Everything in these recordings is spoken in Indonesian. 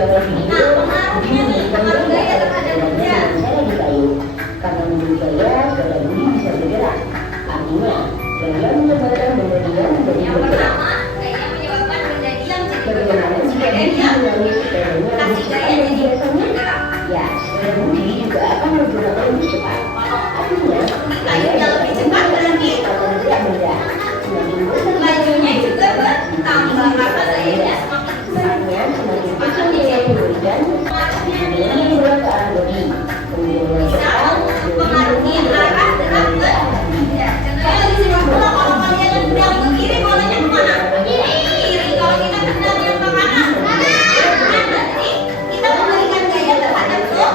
Nah, pengaruhnya nih, pengaruh gaya terhadap benda. Karena menurut gaya budi bisa bergerak. Artinya, gaya menyebabkan benda diam menjadi Yang bergerak. pertama, gaya menyebabkan benda diam jadi Bagaimana bergerak. jika Benda budi diam melalui sepedanya kasih gaya lebih jadi cepat dari biasanya? bergerak. Ya, sepeda budi juga akan bergerak lebih cepat. Kalau Artinya, kayunya lebih cepat berarti bergerak benda. Semakin besar lajunya juga bertambah karena gayanya semakin besar. Artinya, semakin besar gaya yang diberikan, Pengaruhnya dia nih bergerak ke arah bodi. Kemudian yang bisa cepat, mempengaruhi arah gerak benda. Ya, contohnya di sepak bola kalau kalian tendang ke kiri, bolanya kemana? Kiri. Kalau kita tendang yang ke kanan, kanan. Jadi kita memberikan gaya terhadap bola.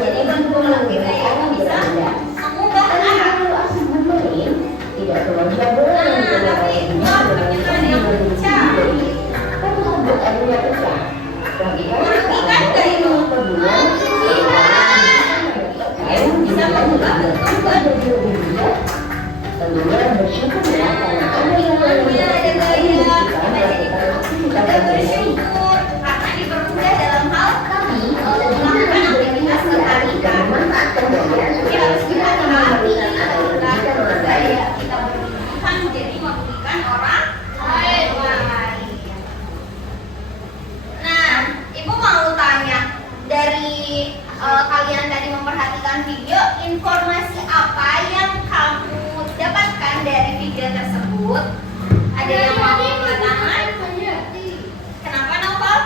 Jadi mempengaruhi gaya itu bisa mengubah arah. tidak kewajiban bola yang Tapi bagaimana yang pecah? Tapi membuat anunya pecah. Merugikan gak itu? Bisa mengubah bentuk tentunya bersyukur ya karena ada yang bentuknya, ada gaya. kita Kita bersyukur karena dipermudah dalam hal melakukan aktivitas ketertarikan. memanfaatkan gaya Tapi harus kita hati-hati kita bergaya, kita berlebihan jadi merugikan orang lain. Nah, Ibu mau tanya dari kalian tadi memperhatikan video, informasi apa yang kamu dapatkan dari video tersebut? Ada yang mau angkat tangan? Kenapa Novel?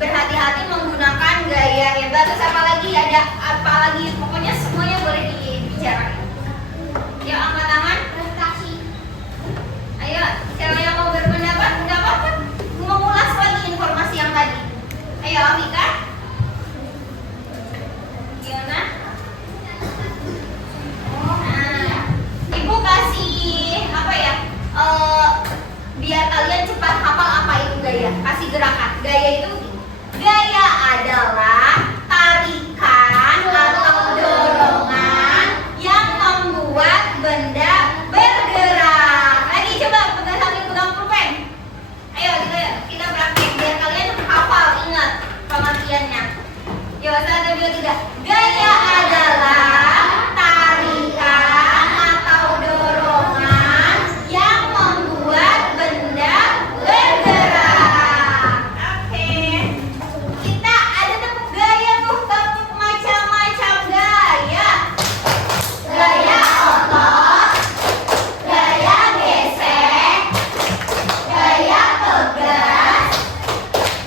Berhati-hati menggunakan gaya hebat. Terus apa lagi? Ada apa lagi? Pokoknya semuanya boleh dibicarakan. Yuk angkat tangan. Ayo, siapa yang mau berpendapat? Enggak apa-apa. Mengulas lagi informasi yang tadi. Ayo, Afika. Gimana? Nah, Ibu kasih apa ya? Biar kalian cepat hafal apa itu gaya. Kasih gerakan. Gaya itu gaya adalah tarikan atau dorongan yang membuat benda bergerak. Lagi coba pegang sambil pegang pulpen. Ayo kita praktek biar kalian hafal, ingat pengertiannya. Yuk, 1, 2, 3. Gaya adalah tarikan atau dorongan yang membuat benda bergerak. Oke. Kita ada tepuk gaya tuh, tepuk macam-macam gaya. Gaya otot, gaya gesek, gaya pegas,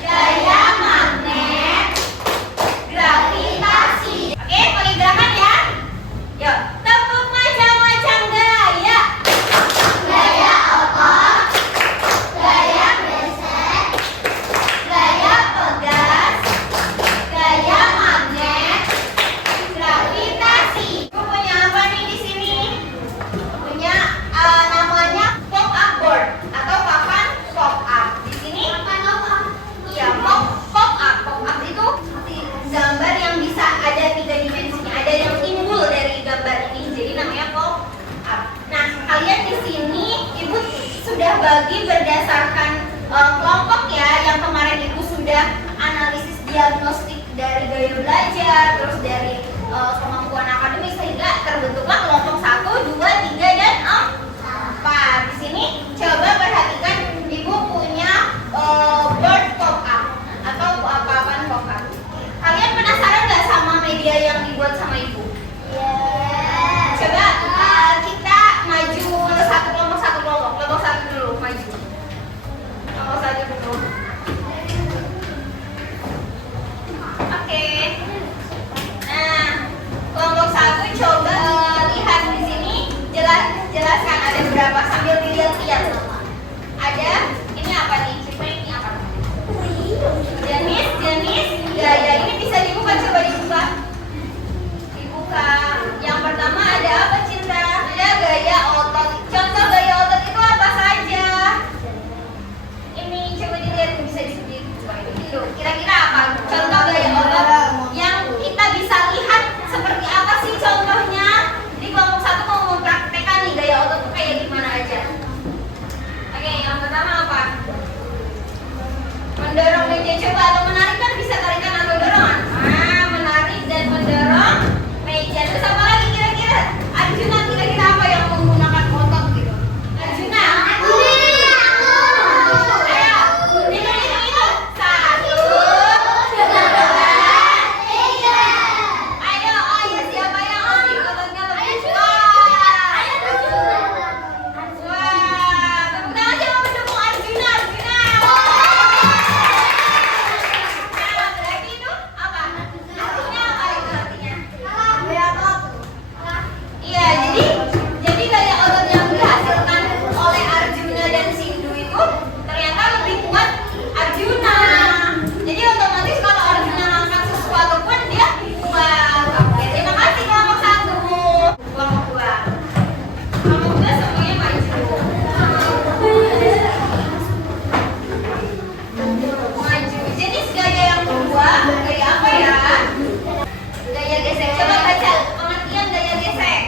gaya magnet, gravitasi. Oke, pakai gerakan ya. Yuk, tepuk macam-macam gaya. Gaya otot, gaya gesek, gaya pegas, gaya magnet, gravitasi. Ibu punya apa nih di sini? Punya namanya pop up board atau papan pop up. Di sini ya pop up. Pop up itu gambar yang bisa ada 3 dimensinya, ada yang timbul dari gambar ini. Jadi namanya pop up. Nah, kalian di sini Ibu sudah bagi berdasarkan kelompok ya. Yang kemarin Ibu sudah analisis diagnostik dari gaya belajar, terus dari kemampuan akademis sehingga terbentuklah kelompok 1, 2, 3 dan 4. Di sini coba perhatikan Ibu punya board pop up atau papan pop up. Kalian penasaran nggak sama media yang dibuat sama Ibu? Coba kita maju satu kelompok kelompok 1 dulu maju. Kelompok 1 dulu. Oke. Nah, kelompok 1 coba lihat di sini jelaskan ada berapa sambil dilihat-lihat. Oke, coba atau menarik kan bisa tarikan atau dorongan. Nah, menarik dan mendorong meja. Terus apa lagi kira-kira? Arjuna kira-kira apa yang menggunakan otot gitu? Arjuna. Ayo, hitung. 1, 2, 3. Ayo, siapa yang ototnya lebih kuat? Wah, tepuk tangan siapa mendukung Arjuna? Nah, berarti itu apa? Artinya apa itu artinya? Gaya otot. Iya, jadi gaya otot yang dihasilkan oleh Arjuna dan Sindu itu ternyata lebih kuat Arjuna. Jadi otomatis kalau Arjuna ngangkat sesuatu pun dia kuat. Oke, terima kasih kelompok 1. Kelompok 2. Kelompok 2 semuanya maju. Maju. Jenis gaya yang kedua, gaya apa ya? Gaya gesek. Coba baca pengertian gaya gesek.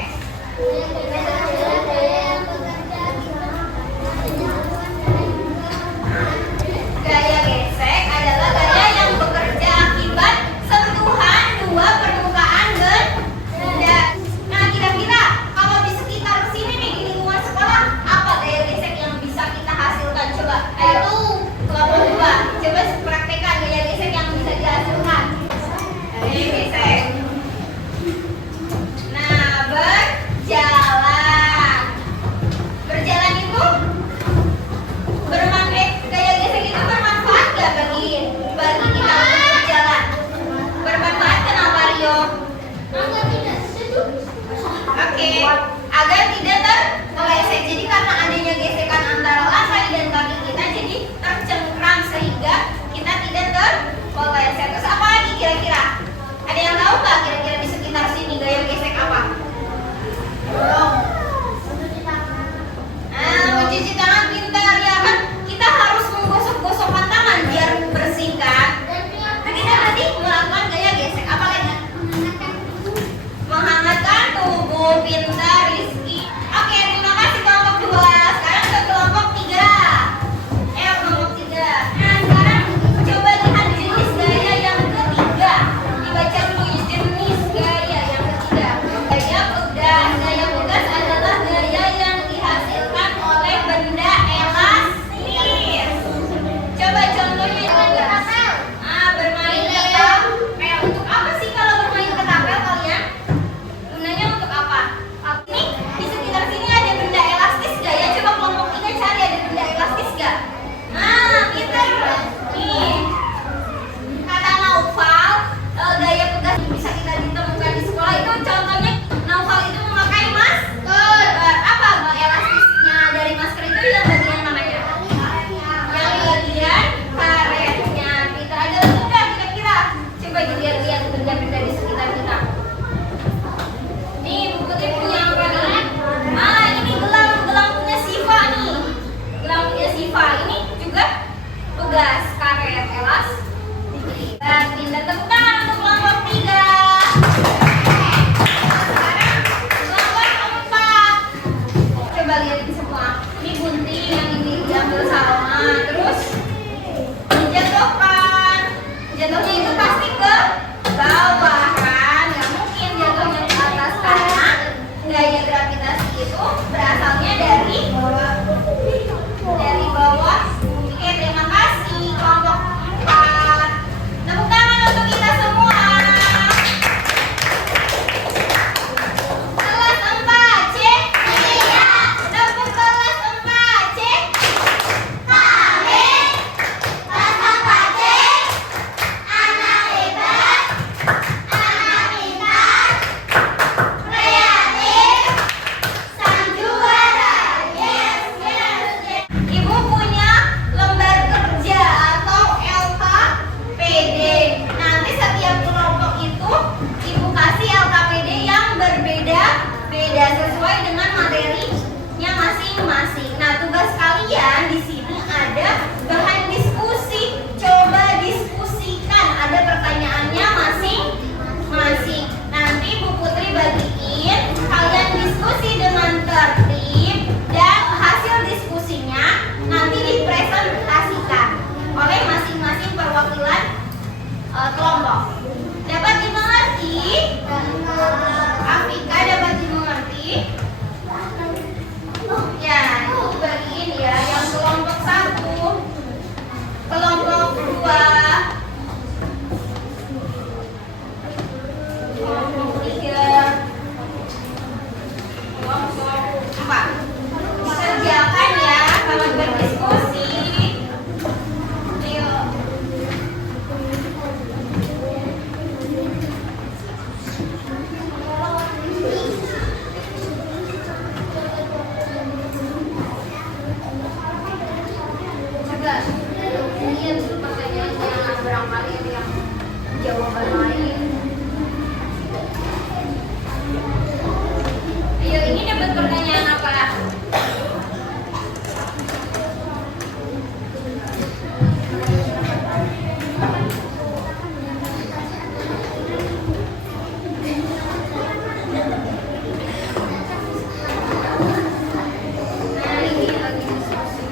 Gaya gesek adalah gaya yang bekerja akibat sentuhan dua permukaan benda. Nah, kira-kira kalau di sekitar sini nih di lingkungan sekolah, apa gaya gesek yang bisa kita hasilkan? Coba, ayo kelompok 2. Coba praktekkan gaya gesek yang bisa dihasilkan. Gaya gesek. Nah, berjalan. Berjalan itu gaya gesek itu bermanfaat nggak bagi kita untuk berjalan? Bermanfaat kenapa, Rio? Oke, agar tidak tergeleset. Jadi karena adanya gesekan antara lantai dan kaki kita, jadi tercengkram sehingga kita tidak tergeleset. Terus apa lagi kira-kira? Ada yang tahu nggak kira-kira di sekitar sini gaya gesek apa? Mencuci tangan pintar ya kan? Kita harus menggosok-gosokkan tangan biar bersih kan? Kita tadi melakukan gaya gesek. Apa lagi? Menghangatkan tubuh, pintar, Rizky. Oke, terima kasih kelompok 2. Sekarang ke kelompok 3. Kelompok 3. Nah, sekarang coba lihat jenis gaya yang ketiga. Dibaca dulu jenis gaya yang ketiga. Gaya pegas. Gaya pegas adalah gaya yang dihasilkan oleh benda elastis. Coba contohnya juga. Bermain ketapel. Untuk apa sih kalau bermain ketapel kalian? Gunanya untuk apa? Ini di sekitar sini ada benda elastis gak ya? Coba kelompok 3 cari ada benda elastis gak? Nah, pintar. Nih, kata Naufal, gaya pegas bisa kita ditemukan di sekolah itu contohnya Naufal itu memakai masker. Apa elastisnya dari masker itu yang bagian mananya? Yang bagian karetnya. Kita ada enggak kira-kira? Coba dilihat-lihat benda-benda di sekitar kita. Nih, Bu Putri punya apa nih? Ini gelang punya Siva nih. Gelang punya Siva ini juga pegas, karet, elastis. Dan pindah tepuk tangan untuk kelompok 3. Sekarang kelompok 4. Coba lihatin semua. Ini gunting yang ini diambil Salma. Terus dijatuhkan. Jatuhnya itu pasti ke bawah kan? Nggak mungkin jatuhnya ke atas karena gaya gravitasi itu berasalnya dari bawah. Oke, terima kasih kelompok 4. Tepuk tangan untuk kita semua. Kelas 4 C. Iya. Tepuk kelas 4 C. Kami kelas 4 C. Anak hebat, anak pintar, kreatif, sang juara. Yes, yes, yes. Ibu punya lembar kerja atau LKPD. Nanti setiap kelompok itu ibu kasih LKPD yang berbeda-beda sesuai dengan materinya masing-masing. Nah, tugas kalian di sini ada bahan diskusi. Coba diskusikan. Ada pertanyaannya masing-masing. Nanti Bu Putri bagiin, kalian diskusi dengan tertib dan hasil diskusinya nanti dipresentasikan oleh masing-masing perwakilan enggak. Ini pertanyaannya barangkali ada yang jawaban lain. Ayo, ini dapat pertanyaan apa? Nah, ini lagi diskusi.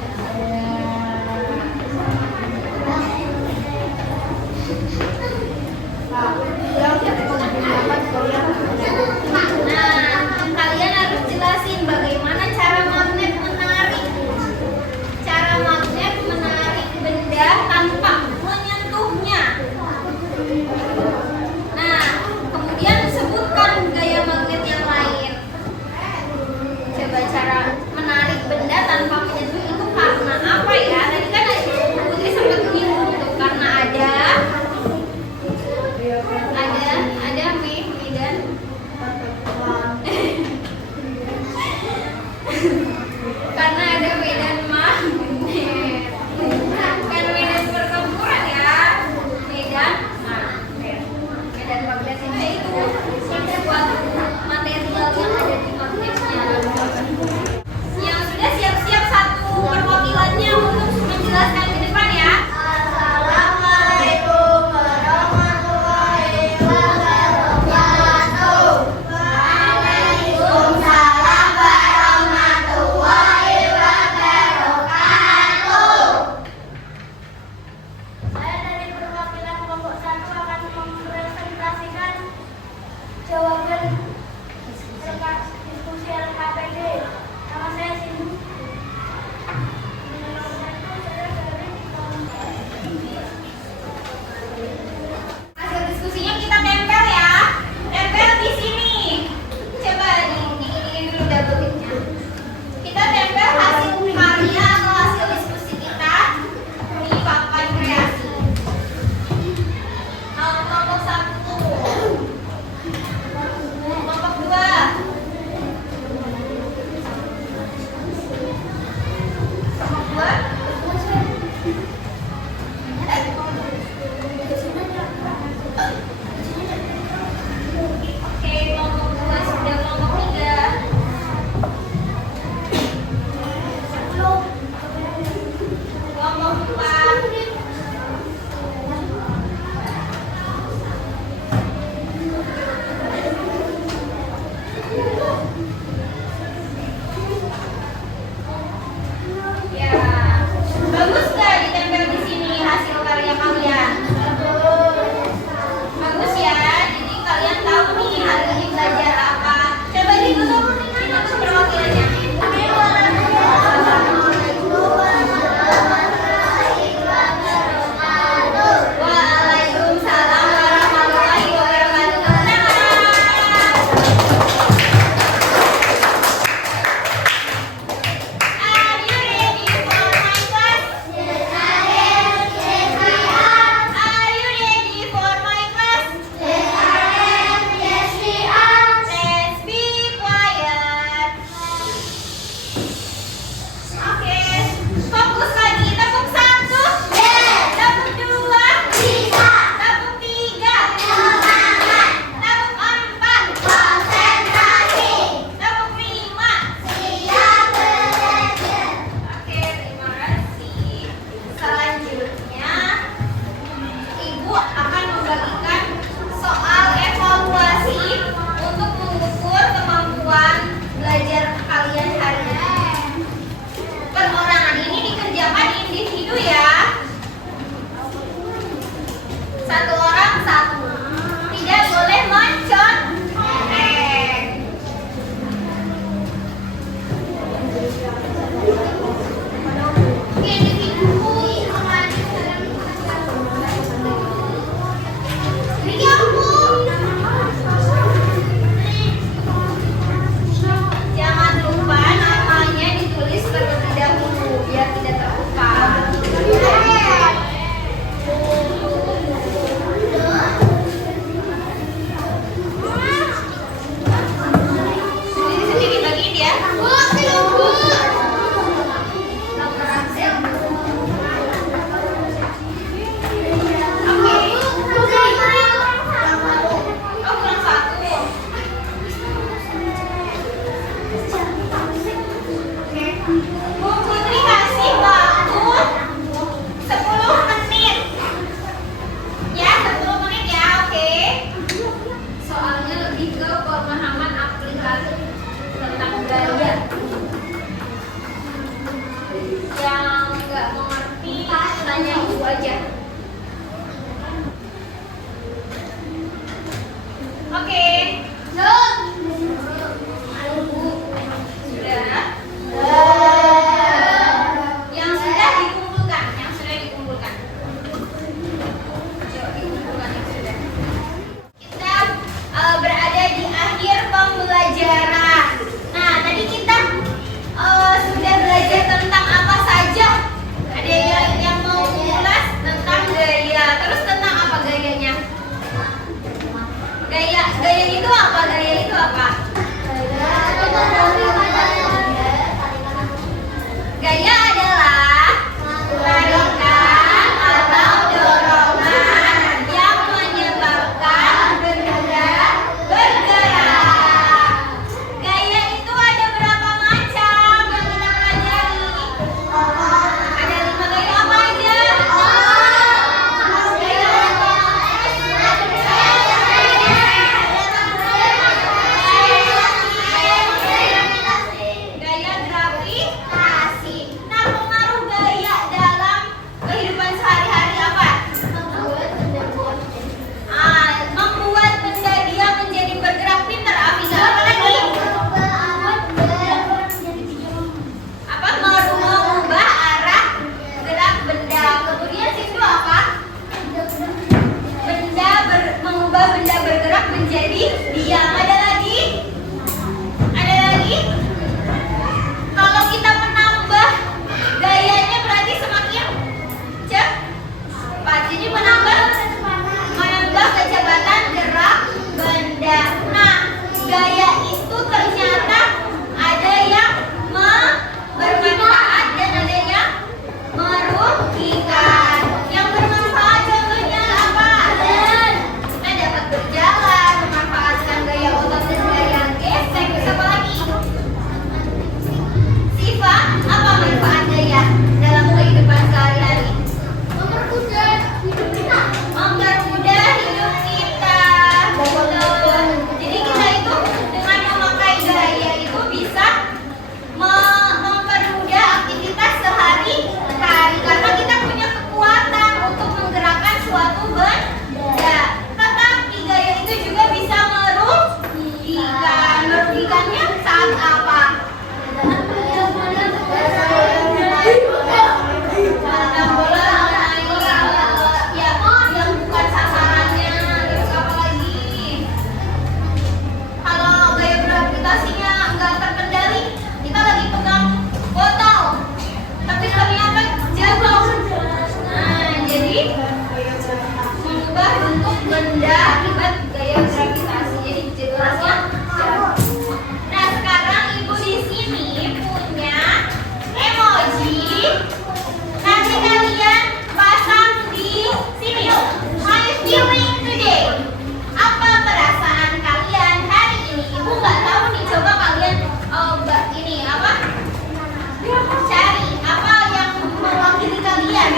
bahasanya itu aja. Oke. Yang sudah dikumpulkan. Yuk, dikumpulkan yang sudah. Kita berada di akhir pembelajaran. Nah, tadi kita sudah belajar tentang apa saja. Ada yang mau mengulas tentang gaya. Terus tentang apa gayanya? Gaya itu apa? Gaya adalah tarikan atau dorongan yang menyebabkan benda bergerak. Gaya itu ada berapa macam yang kita pelajari? Ada 5 gaya apa aja? Gaya gravitasi. Nah, pengaruh gaya dalam kehidupan sehari-hari apa? Membuat benda dia menjadi bergerak. Pinter, Afiza. Apa lagi? Apa? Mengubah arah gerak benda. Kemudian situ apa? Mengubah benda bergerak menjadi diam. Ada lagi? Kalau kita menambah gayanya berarti semakin cepat. Jadi menambah kecepatan gerak benda. Nah, gaya itu ternyata ada yang bermanfaat dan ada yang merugikan. Yang bermanfaat contohnya apa? Kita dapat berjalan, memanfaatkan gaya otot dan gaya gesek. Terus apa lagi? Sifat apa manfaat gaya dalam kehidupan sehari-hari? Mempermudah hidup kita. Betul. Jadi kita itu dengan memakai gaya itu bisa mempermudah aktivitas sehari-hari karena kita punya kekuatan untuk menggerakkan suatu benda. Tetapi gaya itu juga bisa merugikan. Merugikannya saat apa? Yang bukan sasarannya. Terus apa lagi? Kalau gaya gravitasinya nggak terkendali, kita lagi pegang botol, tapi ternyata jatuh. Nah, jadi mengubah bentuk benda akibat gaya gravitasi. Jadi jelasnya jatuh. Nah, sekarang ibu di sini punya emoji. Nanti kalian pasang di sini. How you feeling today? Apa perasaan kalian hari ini? Ibu nggak tahu nih. Coba kalian ini apa? Cari apa yang mewakili kalian.